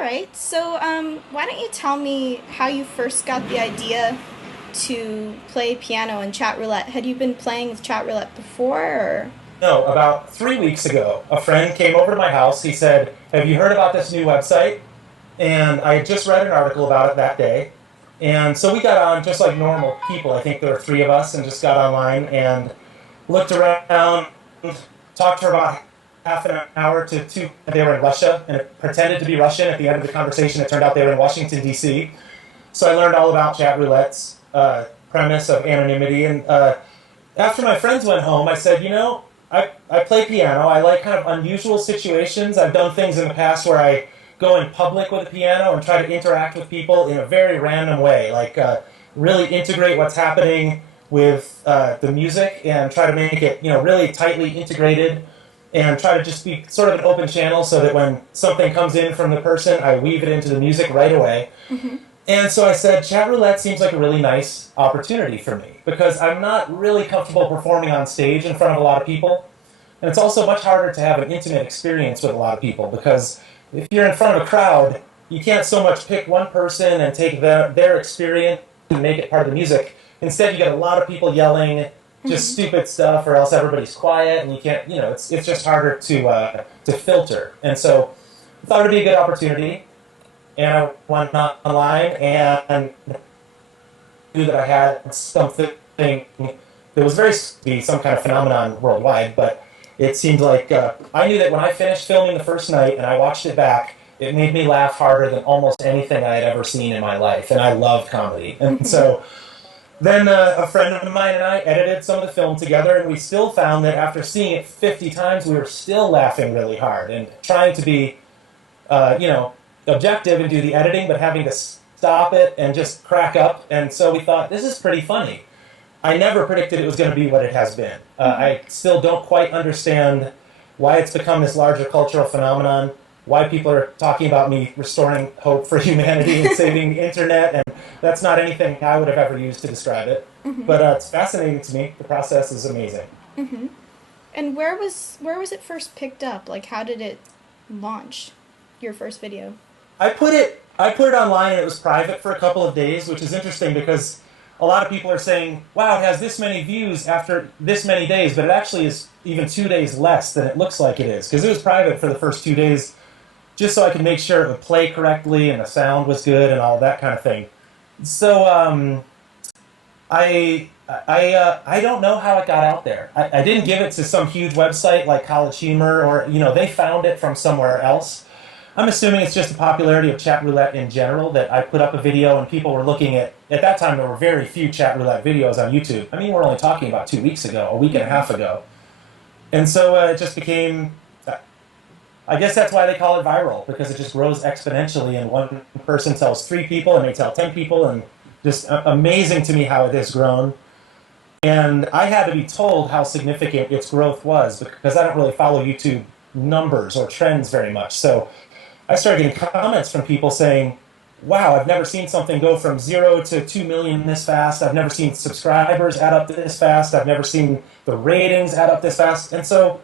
right. So, why don't you tell me how you first got the idea to play piano in Chatroulette? Had you been playing with Chatroulette before, or? No, about 3 weeks ago, a friend came over to my house. He said, "Have you heard about this new website?" And I had just read an article about it that day. And so we got on just like normal people. I think there were three of us and just got online and looked around, talked for about half an hour to two. They were in Russia and it pretended to be Russian. At the end of the conversation, it turned out they were in Washington, D.C. So I learned all about chat roulette's premise of anonymity. And after my friends went home, I said, I play piano. I like kind of unusual situations. I've done things in the past where I go in public with a piano and try to interact with people in a very random way, like really integrate what's happening with the music and try to make it, really tightly integrated and try to just be sort of an open channel so that when something comes in from the person, I weave it into the music right away. Mm-hmm. And so I said, chat roulette seems like a really nice opportunity for me because I'm not really comfortable performing on stage in front of a lot of people. And it's also much harder to have an intimate experience with a lot of people because if you're in front of a crowd, you can't so much pick one person and take their experience and make it part of the music. Instead, you get a lot of people yelling just stupid stuff, or else everybody's quiet, and you can't. It's just harder to filter. And so, I thought it'd be a good opportunity, and I went online and knew that I had something that was very be some kind of phenomenon worldwide, but it seemed like I knew that when I finished filming the first night and I watched it back, it made me laugh harder than almost anything I had ever seen in my life, and I loved comedy. And so then a friend of mine and I edited some of the film together, and we still found that after seeing it 50 times, we were still laughing really hard and trying to be, objective and do the editing, but having to stop it and just crack up. And so we thought, this is pretty funny. I never predicted it was going to be what it has been. I still don't quite understand why it's become this larger cultural phenomenon, why people are talking about me restoring hope for humanity and saving the internet, and that's not anything I would have ever used to describe it. Mm-hmm. But it's fascinating to me. The process is amazing. Mm-hmm. And where was it first picked up? Like, how did it launch? Your first video? I put it online and it was private for a couple of days, which is interesting because a lot of people are saying, wow, it has this many views after this many days, but it actually is even 2 days less than it looks like it is, because it was private for the first 2 days, just so I could make sure it would play correctly and the sound was good and all that kind of thing. So I don't know how it got out there. I didn't give it to some huge website like College Humor, or they found it from somewhere else. I'm assuming it's just the popularity of chat roulette in general that I put up a video and people were looking at that time there were very few chat roulette videos on YouTube. I mean, we're only talking about 2 weeks ago, a week and a half ago. And so it just became, I guess that's why they call it viral, because it just grows exponentially and one person tells 3 people and they tell 10 people, and just amazing to me how it has grown. And I had to be told how significant its growth was because I don't really follow YouTube numbers or trends very much. So I started getting comments from people saying, wow, I've never seen something go from 0 to 2 million this fast. I've never seen subscribers add up this fast. I've never seen the ratings add up this fast. And so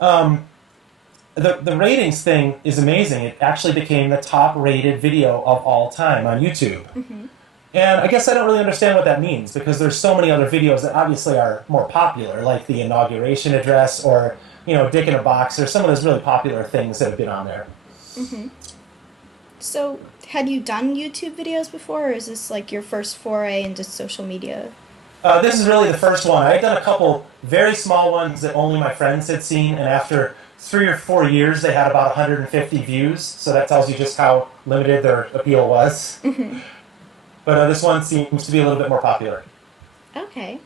the ratings thing is amazing. It actually became the top rated video of all time on YouTube. Mm-hmm. And I guess I don't really understand what that means because there's so many other videos that obviously are more popular, like the inauguration address or, Dick in a Box, or some of those really popular things that have been on there. Mm-hmm. So, had you done YouTube videos before, or is this like your first foray into social media? This is really the first one. I had done a couple very small ones that only my friends had seen, and after 3 or 4 years, they had about 150 views. So that tells you just how limited their appeal was. Mm-hmm. But this one seems to be a little bit more popular. Okay.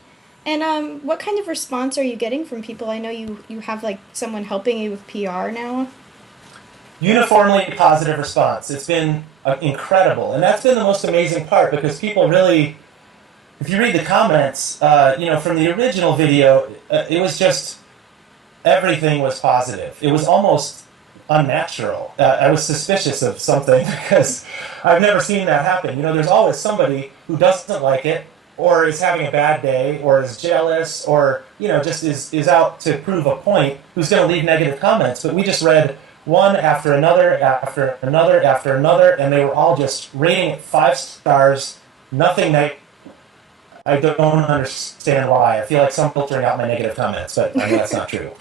And what kind of response are you getting from people? I know you have like someone helping you with PR now. Uniformly positive response. It's been incredible, and that's been the most amazing part because people really, if you read the comments, from the original video, it was just everything was positive. It was almost unnatural. I was suspicious of something because I've never seen that happen. There's always somebody who doesn't like it, or is having a bad day, or is jealous, or just is out to prove a point, who's going to leave negative comments. But we just read one after another, after another, after another, and they were all just rating it 5 stars, nothing negative. I don't understand why. I feel like some filtering out my negative comments, but I know that's not true.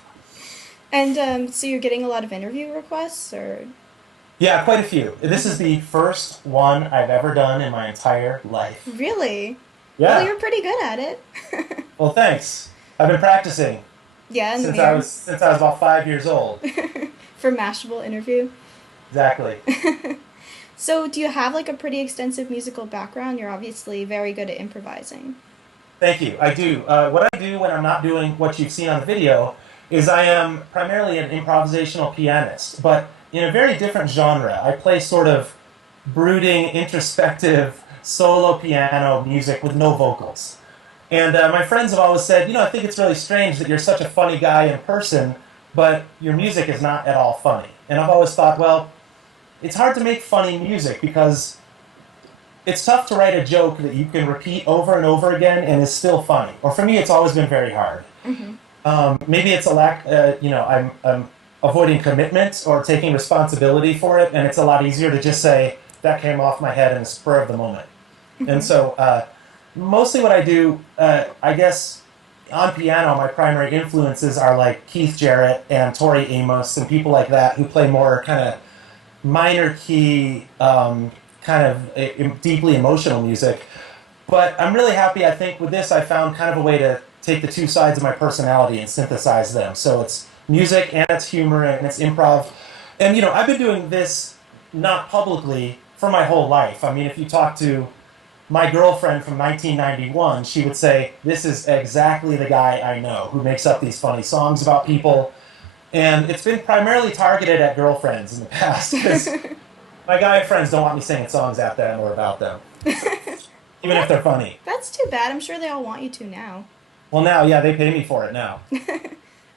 And so you're getting a lot of interview requests, or? Yeah, quite a few. This is the first one I've ever done in my entire life. Really? Well, Yeah. you're pretty good at it. Well, thanks. I've been practicing Yeah, in the since I mirror. was since I was about 5 years old. For Mashable interview. Exactly. So, do you have like a pretty extensive musical background? You're obviously very good at improvising. Thank you. I do. What I do when I'm not doing what you've seen on the video is I am primarily an improvisational pianist, but in a very different genre. I play sort of brooding, introspective, solo piano music with no vocals. And my friends have always said, I think it's really strange that you're such a funny guy in person, but your music is not at all funny. And I've always thought, well, it's hard to make funny music because it's tough to write a joke that you can repeat over and over again and is still funny. Or for me, it's always been very hard. Maybe it's a lack, I'm avoiding commitment or taking responsibility for it, and it's a lot easier to just say, that came off my head in the spur of the moment. And so, mostly what I do, I guess, on piano, my primary influences are like Keith Jarrett and Tori Amos and people like that who play more kind of minor key, kind of deeply emotional music. But I'm really happy, I think, with this, I found kind of a way to take the two sides of my personality and synthesize them. So it's music and it's humor and it's improv. And, I've been doing this not publicly for my whole life. I mean, if you talk to my girlfriend from 1991, she would say, this is exactly the guy I know who makes up these funny songs about people. And it's been primarily targeted at girlfriends in the past because my guy friends don't want me singing songs at them or about them, even if they're funny. That's too bad. I'm sure they all want you to now. Well, now, yeah, they pay me for it now.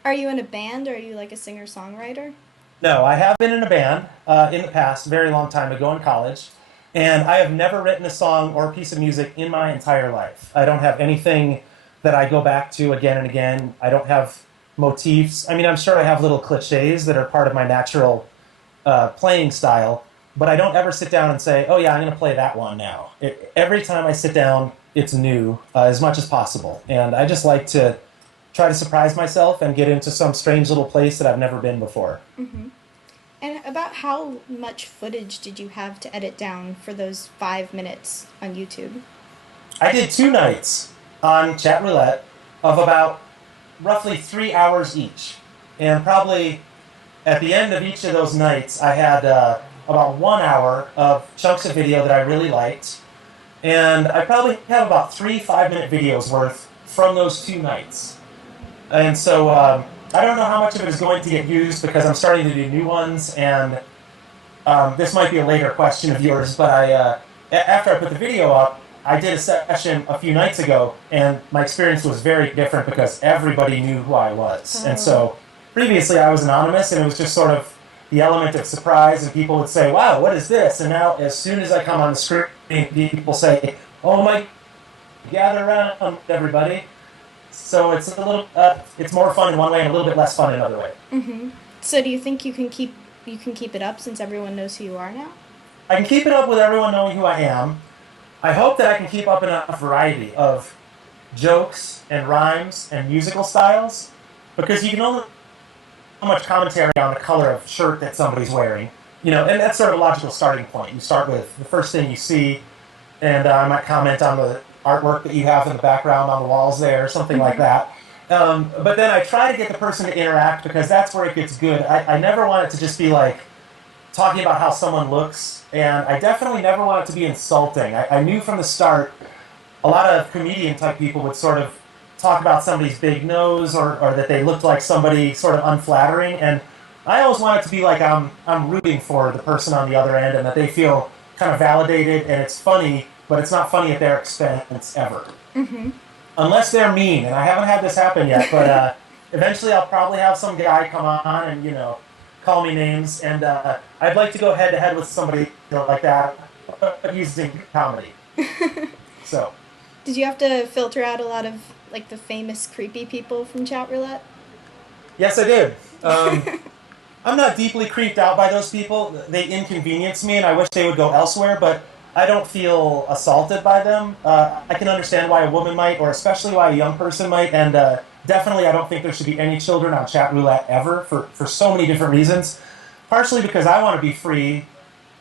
Are you in a band, or are you like a singer-songwriter? No, I have been in a band in the past, a very long time ago in college, and I have never written a song or a piece of music in my entire life. I don't have anything that I go back to again and again. I don't have motifs. I mean, I'm sure I have little cliches that are part of my natural playing style, but I don't ever sit down and say, oh yeah, I'm going to play that one now. Every time I sit down, it's new as much as possible. And I just like to try to surprise myself and get into some strange little place that I've never been before. And about how much footage did you have to edit down for those 5 minutes on YouTube? I did 2 nights on Chatroulette of about roughly 3 hours each. And probably at the end of each of those nights, I had about 1 hour of chunks of video that I really liked. And I probably have about 3 5-minute videos worth from those 2 nights. And so I don't know how much of it is going to get used because I'm starting to do new ones. And this might be a later question of yours, but after I put the video up, I did a session a few nights ago, and my experience was very different because everybody knew who I was. And so previously I was anonymous, and it was just sort of the element of surprise, and people would say, wow, what is this? And now as soon as I come on the screen, people say, oh my, gather around, everybody. So it's a little, it's more fun in one way and a little bit less fun in another way. So do you think you can keep it up since everyone knows who you are now? I can keep it up with everyone knowing who I am. I hope that I can keep up enough variety of jokes and rhymes and musical styles, because you can only so much commentary on the color of shirt that somebody's wearing, and that's sort of a logical starting point. You start with the first thing you see, and I might comment on the artwork that you have in the background on the walls there, something like that. But then I try to get the person to interact because that's where it gets good. I never want it to just be like talking about how someone looks, and I definitely never want it to be insulting. I knew from the start a lot of comedian-type people would sort of talk about somebody's big nose or that they looked like somebody sort of unflattering, and I always want it to be like I'm rooting for the person on the other end and that they feel kind of validated, and it's funny, but it's not funny at their expense ever. Unless they're mean, and I haven't had this happen yet, but eventually I'll probably have some guy come on and, call me names, and I'd like to go head-to-head with somebody like that using comedy. So. Did you have to filter out a lot of like the famous creepy people from Chatroulette? Yes, I did. I I'm not deeply creeped out by those people. They inconvenience me, and I wish they would go elsewhere. But I don't feel assaulted by them. I can understand why a woman might, or especially why a young person might. And definitely, I don't think there should be any children on Chatroulette ever for so many different reasons. Partially because I want to be free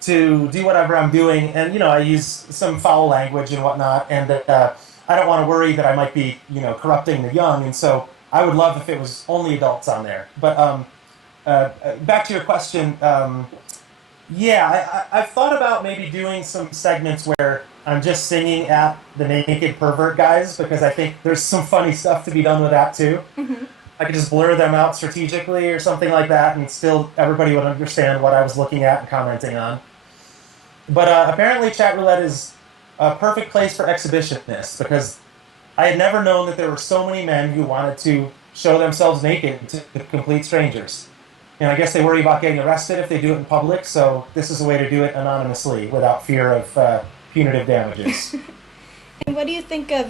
to do whatever I'm doing, and I use some foul language and whatnot, and I don't want to worry that I might be corrupting the young, and so I would love if it was only adults on there. But back to your question, yeah, I've thought about maybe doing some segments where I'm just singing at the naked pervert guys because I think there's some funny stuff to be done with that too. Mm-hmm. I could just blur them out strategically or something like that, and still everybody would understand what I was looking at and commenting on. But apparently, Chatroulette is a perfect place for exhibitionists because I had never known that there were so many men who wanted to show themselves naked to complete strangers. And I guess they worry about getting arrested if they do it in public, so this is a way to do it anonymously without fear of punitive damages. And what do you think of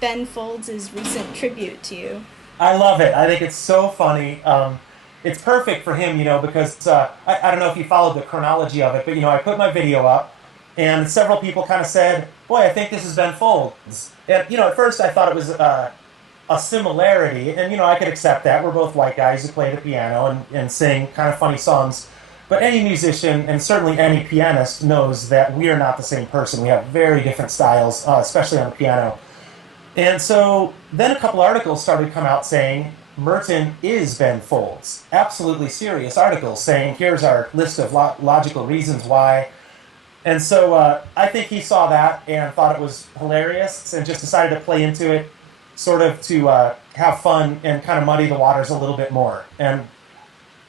Ben Folds' recent tribute to you? I love it. I think it's so funny. It's perfect for him, because I don't know if you followed the chronology of it, but I put my video up, and several people kind of said, "Boy, I think this is Ben Folds." And at first I thought it was a similarity, and I could accept that. We're both white guys who play the piano and sing kind of funny songs. But any musician, and certainly any pianist, knows that we are not the same person. We have very different styles, especially on the piano. And so then a couple articles started to come out saying Merton is Ben Folds. Absolutely serious articles saying here's our list of logical reasons why. And so I think he saw that and thought it was hilarious and just decided to play into it sort of to have fun and kind of muddy the waters a little bit more. And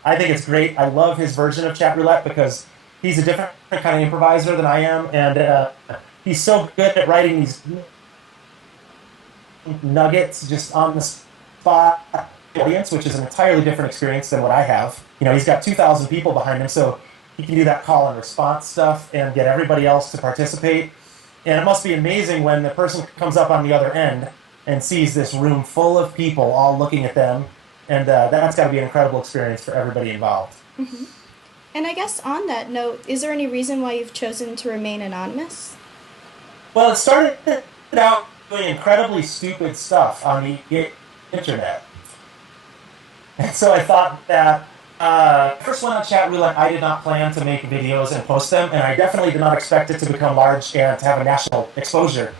I think it's great. I love his version of Chatroulette because he's a different kind of improviser than I am. And he's so good at writing these nuggets just on the spot audience, which is an entirely different experience than what I have. He's got 2,000 people behind him, so he can do that call and response stuff and get everybody else to participate. And it must be amazing when the person comes up on the other end and sees this room full of people all looking at them. And that's got to be an incredible experience for everybody involved. Mm-hmm. And I guess on that note, is there any reason why you've chosen to remain anonymous? Well, it started out doing incredibly stupid stuff on the internet. And so I thought that first one on Chatroulette, I did not plan to make videos and post them, and I definitely did not expect it to become large and to have a national exposure.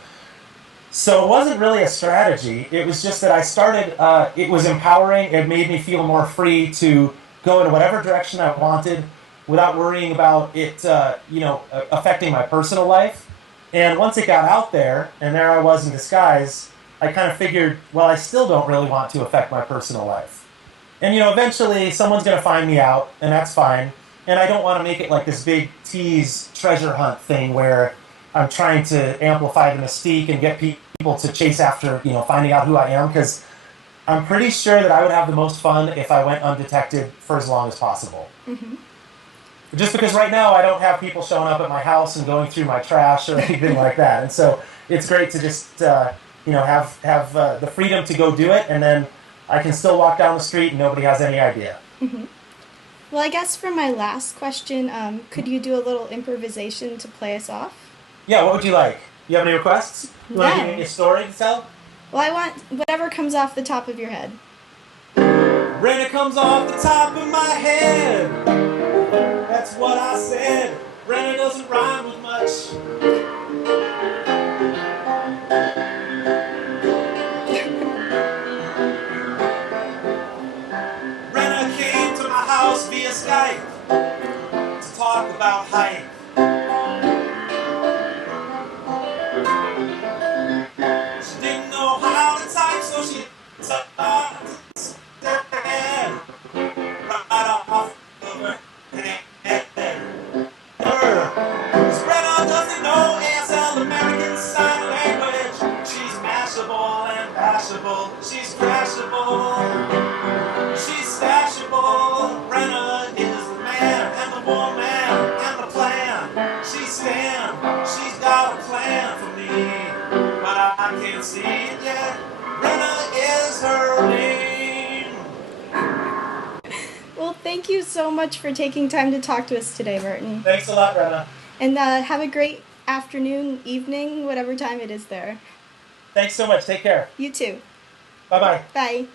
So it wasn't really a strategy. It was just that I started, it was empowering. It made me feel more free to go in whatever direction I wanted without worrying about it, affecting my personal life. And once it got out there, and there I was in disguise, I kind of figured, well, I still don't really want to affect my personal life. And, eventually someone's going to find me out, and that's fine. And I don't want to make it like this big tease treasure hunt thing where I'm trying to amplify the mystique and get people to chase after, finding out who I am, because I'm pretty sure that I would have the most fun if I went undetected for as long as possible. Mm-hmm. Just because right now I don't have people showing up at my house and going through my trash or anything like that. And so it's great to just, have the freedom to go do it, and then I can still walk down the street and nobody has any idea. Mm-hmm. Well, I guess for my last question, could you do a little improvisation to play us off? Yeah, what would you like? You have any requests? You want to Yeah. give me a story to tell? Well, I want whatever comes off the top of your head. Rain comes off the top of my head. That's what I said. Rain doesn't rhyme with much. Renna came to my house via Skype to talk about hype. She didn't know how to type, so she started to stand right off of her head. Renna doesn't know ASL American Sign Language. She's mashable and bashable. She's crashable. She's stashable. Renna is the man and the woman and the plan. She's Stan. She's got a plan for me, but I can't see it yet. Renna is her name. Well, Thank you so much for taking time to talk to us today, Merton. Thanks a lot, Rena. And have a great afternoon, evening, whatever time it is there. Thanks so much. Take care. You too. Bye-bye. Bye.